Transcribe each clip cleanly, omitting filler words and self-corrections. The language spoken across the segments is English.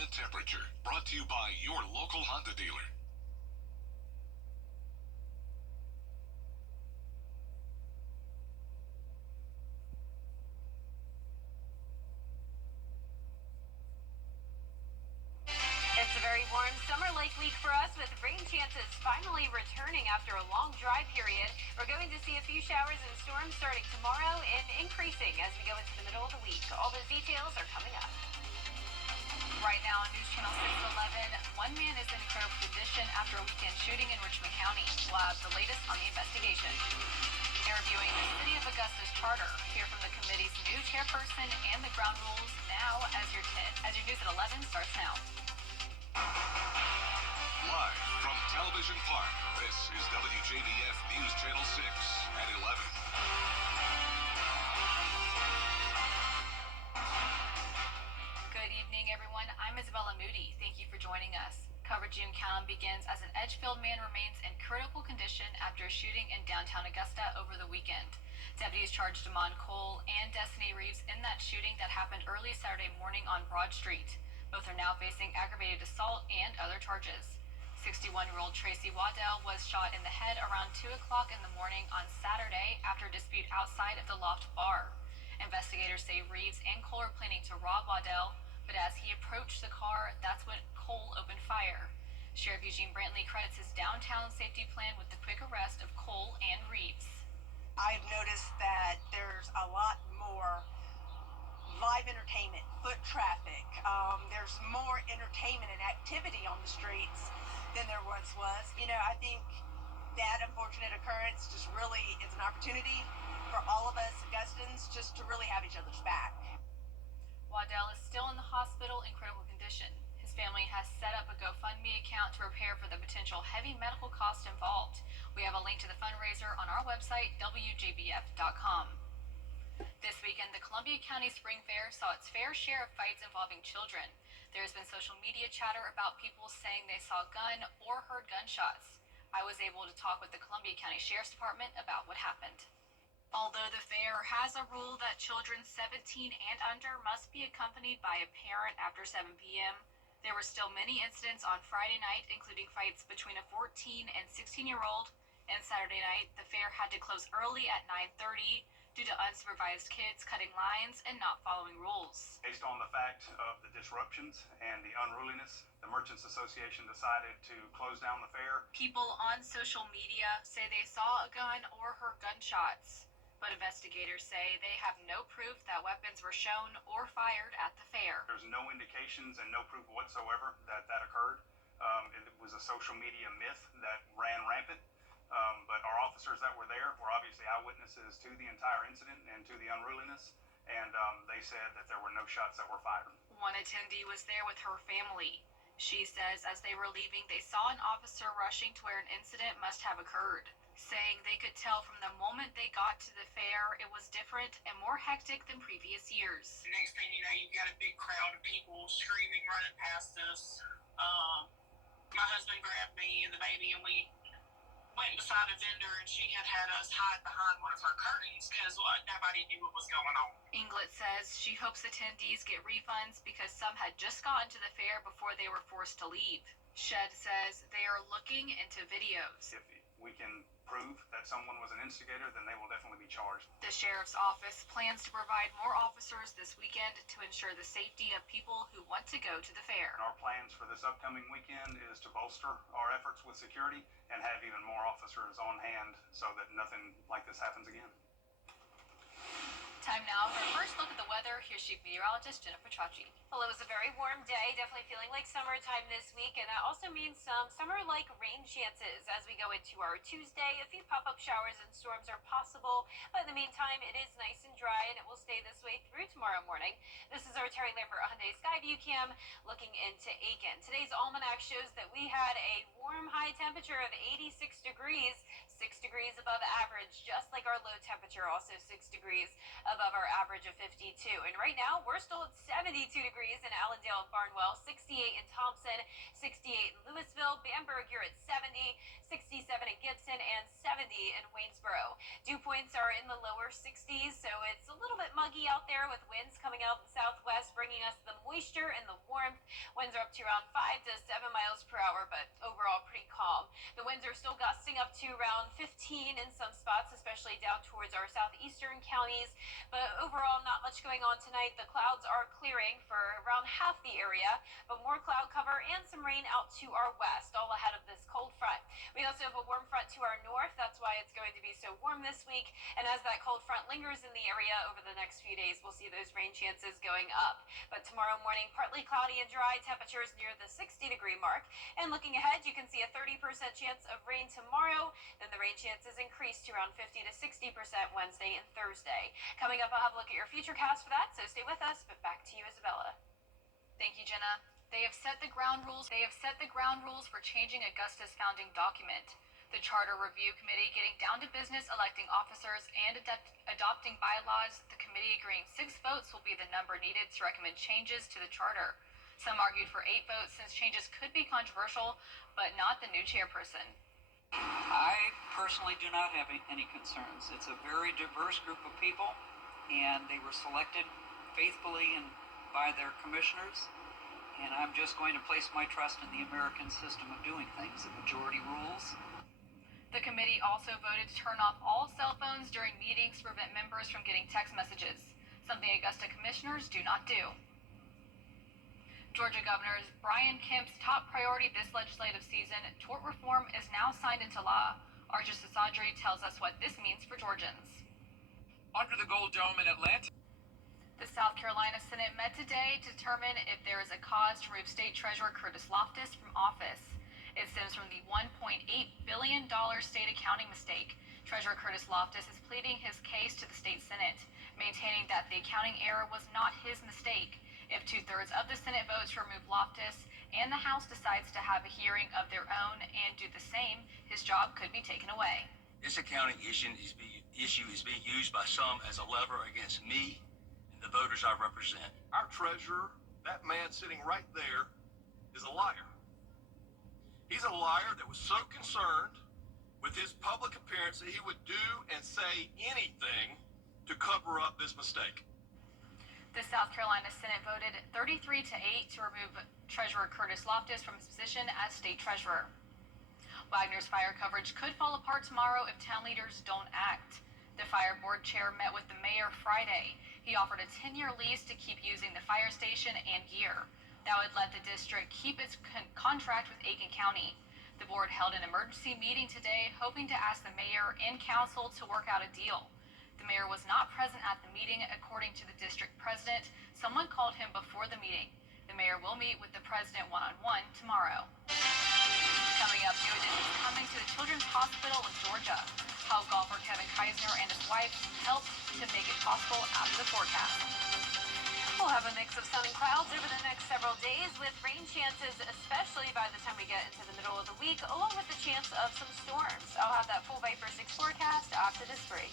climate temperature. Brought to you by your local Honda dealer. It's a very warm summer-like week for us, with rain chances finally returning after a long dry period. We're going to see a few showers and storms starting tomorrow and increasing as we go into the middle of the week. All those details are coming up. Right now on News Channel 611, one man is in critical condition after a weekend shooting in Richmond County. We'll have the latest on the investigation. Interviewing the City of Augusta's charter. Hear from the committee's new chairperson and the ground rules now as your news at 11 starts now. Live from Television Park, this is WJBF News Channel 6 at 11. Good evening, everyone. I'm Isabella Moody. Thank you for joining us. Coverage in Callum begins as an Edgefield man remains in critical condition after a shooting in downtown Augusta over the weekend. Deputies charged Damon Cole and Destiny Reeves in that shooting that happened early Saturday morning on Broad Street. Both are now facing aggravated assault and other charges. 61-year-old Tracy Waddell was shot in the head around 2 o'clock in the morning on Saturday after a dispute outside of the Loft Bar. Investigators say Reeves and Cole are planning to rob Waddell, but as he approached the car, that's when Cole opened fire. Sheriff Eugene Brantley credits his downtown safety plan with the quick arrest of Cole and Reeves. I've noticed that there's a lot more live entertainment, foot traffic. There's more entertainment and activity on the streets than there once was. I think that unfortunate occurrence just really is an opportunity for all of us Augustans just to really have each other's back. Waddell is still in the hospital in critical condition. His family has set up a GoFundMe account to prepare for the potential heavy medical costs involved. We have a link to the fundraiser on our website, WJBF.com. This weekend, the Columbia County Spring Fair saw its fair share of fights involving children. There's been social media chatter about people saying they saw gun or heard gunshots. I was able to talk with the Columbia County Sheriff's Department about what happened. Although the fair has a rule that children 17 and under must be accompanied by a parent after 7 p.m., there were still many incidents on Friday night, including fights between a 14 and 16-year-old. And Saturday night, the fair had to close early at 9:30 due to unsupervised kids cutting lines and not following rules. Based on the fact of the disruptions and the unruliness, the Merchants Association decided to close down the fair. People on social media say they saw a gun or heard gunshots, but investigators say they have no proof that weapons were shown or fired at the fair. There's no indications and no proof whatsoever that that occurred. It was a social media myth that ran rampant. But our officers that were there were obviously eyewitnesses to the entire incident and to the unruliness, and they said that there were no shots that were fired. One attendee was there with her family. She says as they were leaving, they saw an officer rushing to where an incident must have occurred, saying they could tell from the moment they got to the fair it was different and more hectic than previous years. The next thing you know, you've got a big crowd of people screaming, running past us. My husband grabbed me and the baby, and we went beside a vendor, and she had us hide behind one of her curtains because nobody knew what was going on. Inglet says she hopes attendees get refunds because some had just gotten to the fair before they were forced to leave. Shed says they are looking into videos. If we can prove that someone was an instigator, then they will definitely be charged. The sheriff's office plans to provide more officers this weekend to ensure the safety of people who want to go to the fair. Our plans for this upcoming weekend is to bolster our efforts with security and have even more officers on hand so that nothing like this happens again. Time now for a first look at the weather. Here's Chief Meteorologist Jennifer Tracci. Well, it was a very warm day, definitely feeling like summertime this week, and that also means some summer-like rain chances as we go into our Tuesday. A few pop-up showers and storms are possible, but in the meantime, it is nice and dry, and it will stay this way through tomorrow morning. This is our Terry Lambert Hyundai Skyview Cam looking into Aiken. Today's almanac shows that we had a warm high temperature of 86 degrees, 6 degrees above average, just like our low temperature, also 6 degrees above our average of 52. And right now, we're still at 72 degrees degrees in Allendale and Barnwell, 68 in Thompson, 68 in Louisville, Bamberg, you're at 70, 67 in Gibson, and 70 in Waynesboro. Dew points are in the lower 60s, so it's a little bit muggy out there with winds coming out of the southwest, bringing us the moisture and the warmth. Winds are up to around 5 to 7 miles per hour, but overall pretty calm. The winds are still gusting up to around 15 in some spots, especially down towards our southeastern counties. But overall, not much going on tonight. The clouds are clearing for around half the area, but more cloud cover and some rain out to our west, all ahead of this cold front. We also have a warm front to our north. That's why it's going to be so warm this week. And as that cold front lingers in the area over the next few days, we'll see those rain chances going up. But tomorrow morning, partly cloudy and dry, temperatures near the 60-degree mark. And looking ahead, you can see a 30% chance of rain tomorrow. Then the rain chances increase to around 50 to 60% Wednesday and Thursday. Coming up, I'll have a look at your futurecast for that, so stay with us. But back to you, Isabella. Thank you, Jenna. They have set the ground rules for changing Augusta's founding document. The Charter Review Committee getting down to business electing officers and adopting bylaws, the committee agreeing 6 votes will be the number needed to recommend changes to the charter. Some argued for 8 votes since changes could be controversial, but not the new chairperson. I personally do not have any concerns. It's a very diverse group of people, and they were selected faithfully and by their commissioners, and I'm just going to place my trust in the American system of doing things. The majority rules. The committee also voted to turn off all cell phones during meetings to prevent members from getting text messages, something Augusta commissioners do not do. Georgia Governor Brian Kemp's top priority this legislative season, tort reform, is now signed into law. Archie Sasadri tells us what this means for Georgians. Under the Gold Dome in Atlanta. The South Carolina Senate met today to determine if there is a cause to remove State Treasurer Curtis Loftus from office. It stems from the $1.8 billion state accounting mistake. Treasurer Curtis Loftus is pleading his case to the state Senate, maintaining that the accounting error was not his mistake. If 2/3 of the Senate votes to remove Loftus and the House decides to have a hearing of their own and do the same, his job could be taken away. This accounting issue is being used by some as a lever against me and the voters I represent. Our treasurer, that man sitting right there, is a liar. He's a liar that was so concerned with his public appearance that he would do and say anything to cover up this mistake. The South Carolina Senate voted 33-8 to remove Treasurer Curtis Loftus from his position as state treasurer. Wagner's fire coverage could fall apart tomorrow if town leaders don't act. The fire board chair met with the mayor Friday. He offered a 10-year lease to keep using the fire station and gear. That would let the district keep its contract with Aiken County. The board held an emergency meeting today, hoping to ask the mayor and council to work out a deal. The mayor was not present at the meeting, according to the district president. Someone called him before the meeting. The mayor will meet with the president one-on-one tomorrow. Coming up, new additions coming to the Children's Hospital of Georgia. How golfer Kevin Kisner and his wife helped to make it possible after the forecast. We'll have a mix of sun and clouds over the next several days with rain chances, especially by the time we get into the middle of the week, along with the chance of some storms. I'll have that full Viper 6 forecast after this break.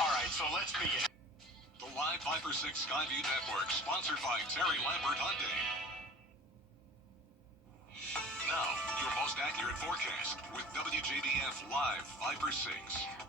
All right, so let's begin. The live Viper 6 Skyview Network, sponsored by Terry Lambert Hyundai. Now, your most accurate forecast with WJBF Live Viper 6.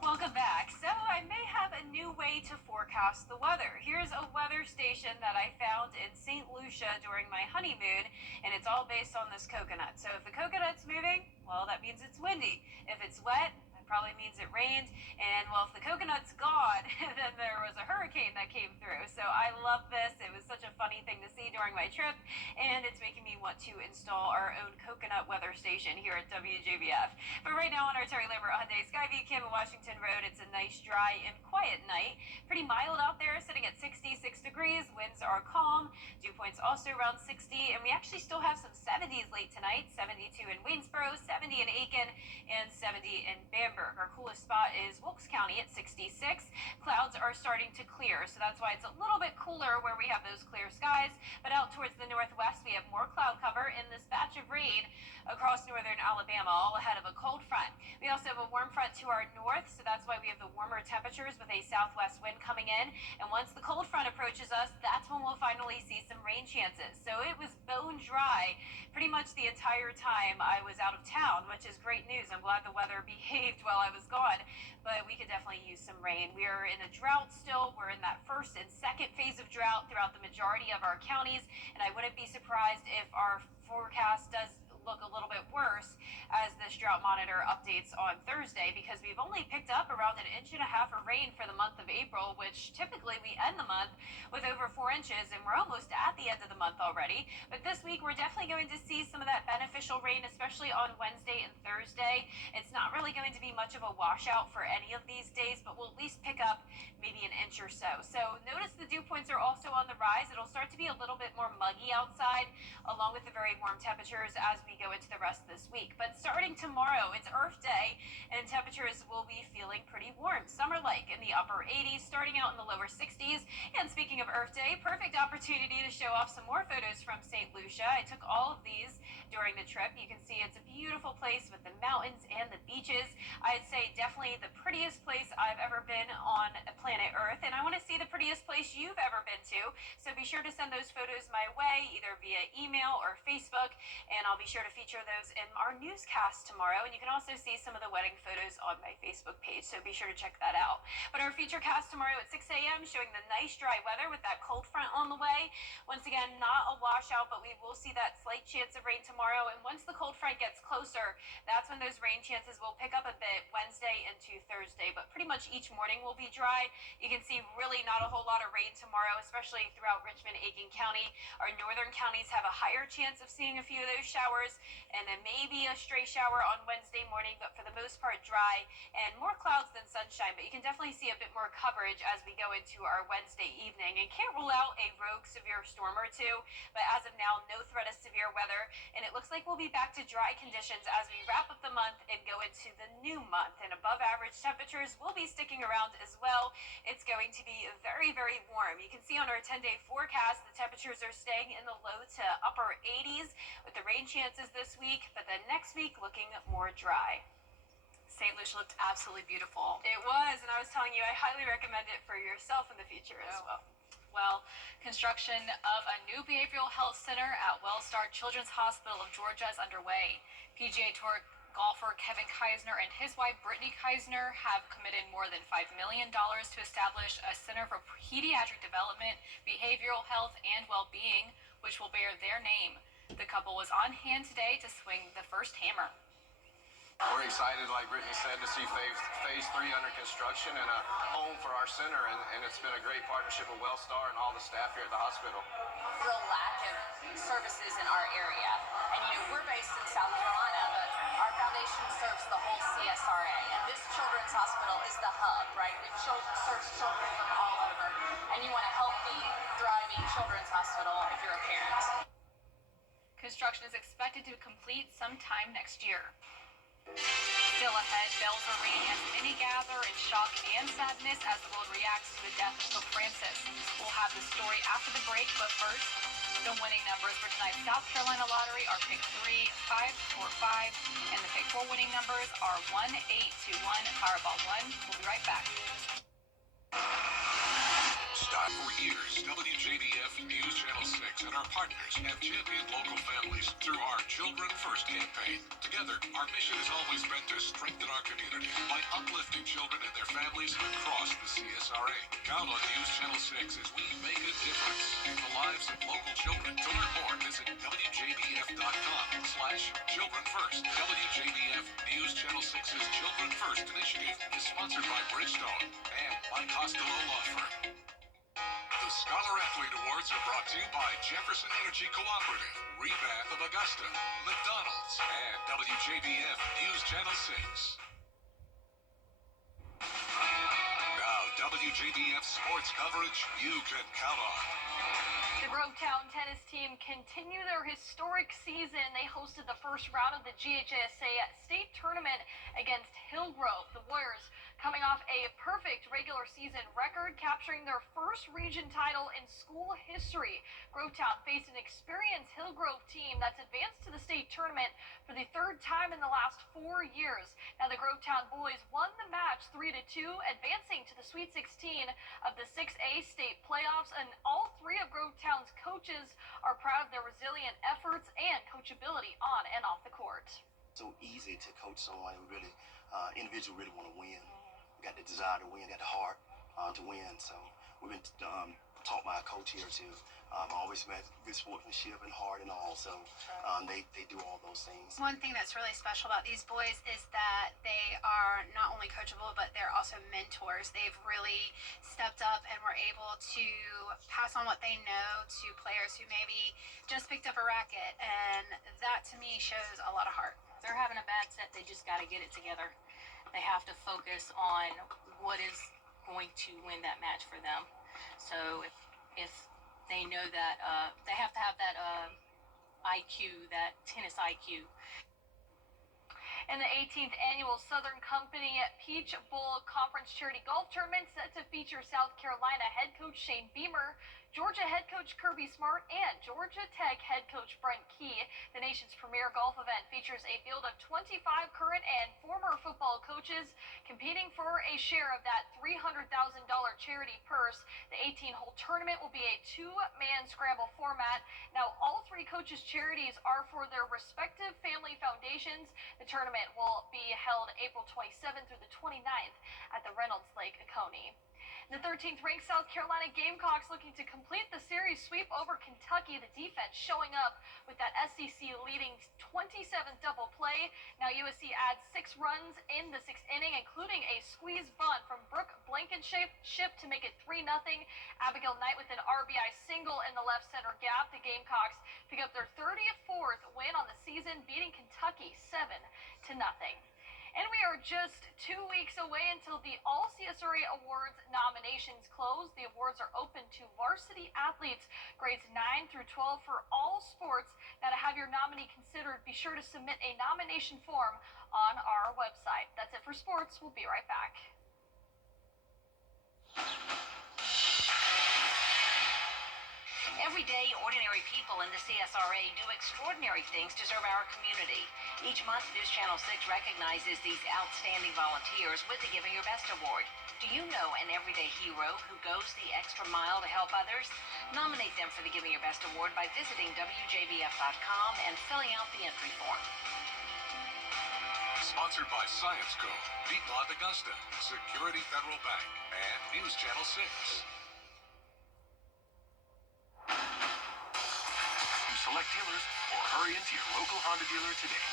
Welcome back. So I may have a new way to forecast the weather. Here's a weather station that I found in St. Lucia during my honeymoon, and it's all based on this coconut. So if the coconut's moving, well, that means it's windy. If it's wet, probably means it rained, and well, if the coconut's gone, then there was a hurricane that came through. So I love this. It was such a funny thing to see during my trip, and it's making me want to install our own coconut weather station here at WJBF. But right now on our Terry Lambert Hyundai Skyview Cam at Washington Road, it's a nice, dry, and quiet night. Pretty mild out there, sitting at 66 degrees. Winds are calm. Dew points also around 60, and we actually still have some 70s late tonight. 72 in Waynesboro, 70 in Aiken, and 70 in Bamberg. Rydberg. Our coolest spot is Wilkes County at 66. Clouds are starting to clear, so that's why it's a little bit cooler where we have those clear skies. But out towards the northwest, we have more cloud cover in this batch of rain across northern Alabama, all ahead of a cold front. We also have a warm front to our north, so that's why we have the warmer temperatures with a southwest wind coming in. And once the cold front approaches us, that's when we'll finally see some rain chances. So it was bone dry pretty much the entire time I was out of town, which is great news. I'm glad the weather behaved while I was gone, but we could definitely use some rain. We are in a drought still. We're in that first and second phase of drought throughout the majority of our counties, and I wouldn't be surprised if our forecast does look a little bit worse as this drought monitor updates on Thursday, because we've only picked up around 1.5 inches of rain for the month of April, which typically we end the month with over 4 inches, and we're almost at the end of the month already. But this week we're definitely going to see some of that beneficial rain, especially on Wednesday and Thursday. It's not really going to be much of a washout for any of these days, but we'll at least pick up maybe 1 inch or so. So notice the dew points are also on the rise. It'll start to be a little bit more muggy outside, along with the very warm temperatures as we go into the rest of this week. But starting tomorrow, it's Earth Day, and temperatures will be feeling pretty warm, summer-like in the upper 80s, starting out in the lower 60s. And speaking of Earth Day, perfect opportunity to show off some more photos from St. Lucia. I took all of these during the trip. You can see it's a beautiful place with the mountains and the beaches. I'd say definitely the prettiest place I've ever been on planet Earth, and I want to see the prettiest place you've ever been to. So be sure to send those photos my way, either via email or Facebook, and I'll be sure to feature those in our newscast tomorrow. And you can also see some of the wedding photos on my Facebook page, so be sure to check that out. But our feature cast tomorrow at 6 a.m. showing the nice dry weather with that cold front on the way. Once again, not a washout, but we will see that slight chance of rain tomorrow. And once the cold front gets closer, that's when those rain chances will pick up a bit Wednesday into Thursday. But pretty much each morning will be dry. You can see really not a whole lot of rain tomorrow, especially throughout Richmond, Aiken County. Our northern counties have a higher chance of seeing a few of those showers, and then maybe a stray shower on Wednesday morning, but for the most part dry and more clouds than sunshine. But you can definitely see a bit more coverage as we go into our Wednesday evening, and can't rule out a rogue severe storm or two. But as of now, no threat of severe weather, and it looks like we'll be back to dry conditions as we wrap up the month and go into the new month. And above average temperatures will be sticking around as well. It's going to be very, very warm. You can see on our 10-day forecast, the temperatures are staying in the low to upper 80s with the rain chances this week, but then next week looking more dry. St. Lucia looked absolutely beautiful. It was, and I was telling you, I highly recommend it for yourself in the future as well. Well, construction of a new behavioral health center at Wellstar Children's Hospital of Georgia is underway. PGA Tour golfer Kevin Kisner and his wife Brittany Kisner have committed more than $5 million to establish a center for pediatric development, behavioral health, and well-being, which will bear their name. The couple was on hand today to swing the first hammer. We're excited, like Brittany said, to see phase 3 under construction and a home for our center, and it's been a great partnership with Wellstar and all the staff here at the hospital. Real lack of services in our area. And we're based in South Carolina, but our foundation serves the whole CSRA. And this children's hospital is the hub, right? It serves children from all over. And you want a healthy, thriving children's hospital if you're a parent. Construction is expected to complete sometime next year. Still ahead, bells are ringing as many gather in shock and sadness as the world reacts to the death of Pope Francis. We'll have the story after the break, but first, the winning numbers for tonight's South Carolina lottery are pick 3, 5, 4, 5, and the pick 4 winning numbers are 1, 8, 2, 1, and Powerball 1. We'll be right back. Stop for years. WJBF News Channel 6 and our partners have championed local families through our Children First campaign. Together, our mission has always been to strengthen our community by uplifting children and their families across the CSRA. Count on News Channel 6 as we make a difference in the lives of local children. To learn more, visit WJBF.com/Children First. WJBF News Channel 6's Children First initiative is sponsored by Bridgestone and by Costello Law Firm. The Scholar Athlete Awards are brought to you by Jefferson Energy Cooperative, Rebath of Augusta, McDonald's, and WJBF News Channel 6. Now, WJBF sports coverage you can count on. The Grovetown tennis team continue their historic season. They hosted the first round of the GHSA state tournament against Hillgrove. The Warriors coming off a perfect regular season record, capturing their first region title in school history. Grovetown faced an experienced Hillgrove team that's advanced to the state tournament for the third time in the last 4 years. Now the Grovetown boys won the match 3-2, advancing to the Sweet 16 of the 6A state playoffs, and all three of Grovetown's coaches are proud of their resilient efforts and coachability on and off the court. So easy to coach someone who really, individual really want to win. We got the desire to win, got the heart to win. So we've been taught by a coach here to always have good sportsmanship and heart and all. So they do all those things. One thing that's really special about these boys is that they are not only coachable, but they're also mentors. They've really stepped up and were able to pass on what they know to players who maybe just picked up a racket. And that to me shows a lot of heart. If they're having a bad set, they just got to get it together. They have to focus on what is going to win that match for them. So if they know that they have to have that IQ, that tennis IQ. In the 18th annual Southern Company Peach Bowl Conference Charity Golf Tournament, set to feature South Carolina head coach Shane Beamer, Georgia head coach Kirby Smart, and Georgia Tech head coach Brent Key. The nation's premier golf event features a field of 25 current and former football coaches competing for a share of that $300,000 charity purse. The 18-hole tournament will be a two-man scramble format. Now, all three coaches' charities are for their respective family foundations. The tournament will be held April 27th through the 29th at the Reynolds Lake Oconee. The 13th ranked South Carolina Gamecocks looking to complete the series sweep over Kentucky. The defense showing up with that SEC leading 27th double play. Now USC adds 6 runs in the 6th inning, including a squeeze bunt from Brooke Blankenship to make it 3-0. Abigail Knight with an RBI single in the left center gap. The Gamecocks pick up their 34th win on the season, beating Kentucky 7-0. And we are just 2 weeks away until the All CSRA Awards nominations close. The awards are open to varsity athletes, grades 9 through 12 for all sports. Now, to have your nominee considered, be sure to submit a nomination form on our website. That's it for sports. We'll be right back. Every day, ordinary people in the CSRA do extraordinary things to serve our community. Each month, News Channel 6 recognizes these outstanding volunteers with the Giving Your Best Award. Do you know an everyday hero who goes the extra mile to help others? Nominate them for the Giving Your Best Award by visiting WJBF.com and filling out the entry form. Sponsored by ScienceCo, Piedmont Augusta, Security Federal Bank, and News Channel 6. Select dealers or hurry into your local Honda dealer today.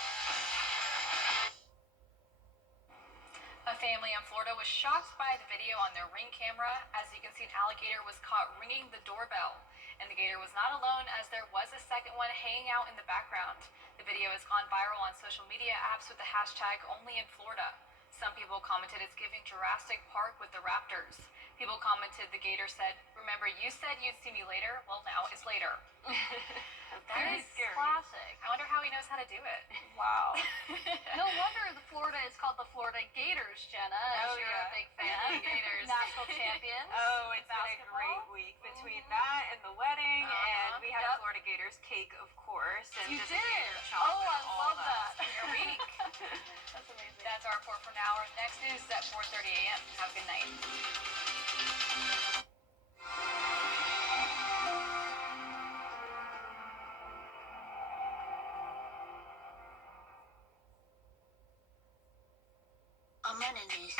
A family in Florida was shocked by the video on their Ring camera. As you can see, an alligator was caught ringing the doorbell. And the gator was not alone, as there was a second one hanging out in the background. The video has gone viral on social media apps with the hashtag #OnlyInFlorida. Some people commented it's giving Jurassic Park with the raptors. People commented the gator said, "Remember you said you'd see me later? Well, now it's later." Very scary. Classic. I wonder how he knows how to do it. Wow. No wonder the Florida is called the Florida Gators, Jenna. Oh, You're yeah. a big fan of Gators. National champions. Oh, it's been a basketball. great week between that and the wedding, and we had Yep. a Florida Gators cake, of course. And You just did? a Gator Oh, chocolate, I all love that. that. Your week. That's amazing. That's our report for now. Our next news is at 4:30 a.m. Have a good night. Amenities.